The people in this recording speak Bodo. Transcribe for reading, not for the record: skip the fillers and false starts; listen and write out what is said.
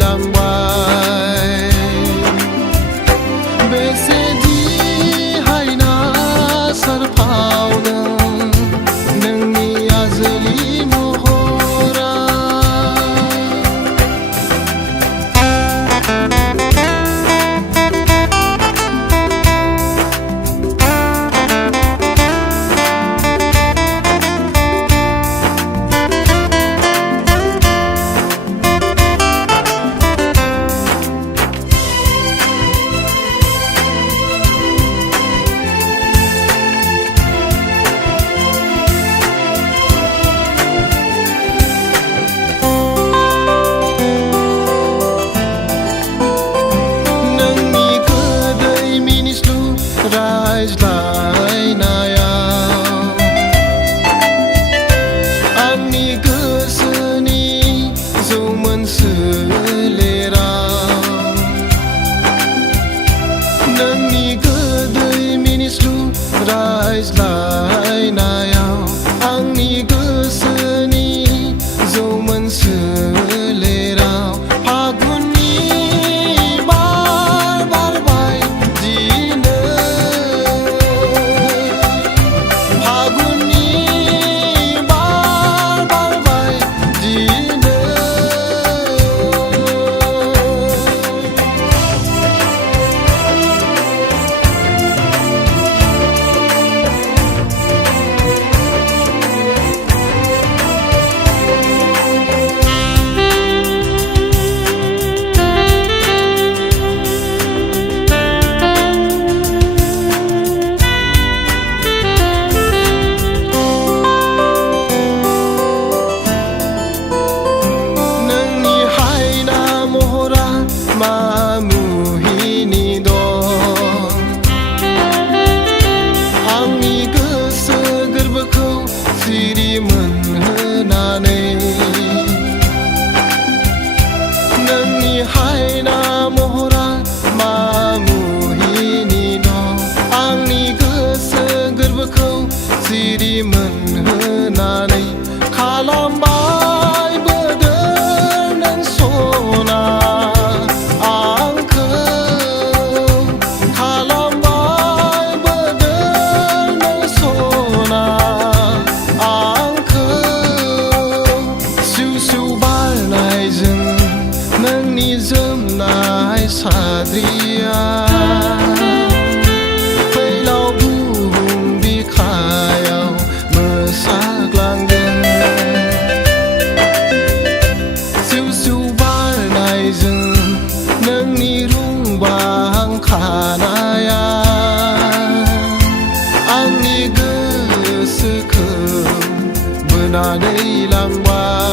लांबाय बेसेदि हायना सारफावदों नोंनि आजोलि महरा रायज्लायनायाव आंनि गोसोनि जौमोन सोलेराव नोंनि गोदै मिनिस्लु रायज्लायनायाव आंनि गोसोनि जौमोन सोलेराव फागुननि बार बारबाय दिनै मुहिनि दं आंनि गोसो गोरबोखौ सिरि मोनहोनानै नोंनि हायना महरा मा मुहिनि दं आंनि गोसो गोरबोखौ सिरि मोनहोनानै खालामबाय बोदोर नों सना नोंनि जोमनाय साद्रिया फैलाव बुहुम बिखायाव मोसाग्लांदों सिउ सिउ बारनायजों नोंनि रुंबां खानाया आंनि गोसोखौ बोनानै लांबाय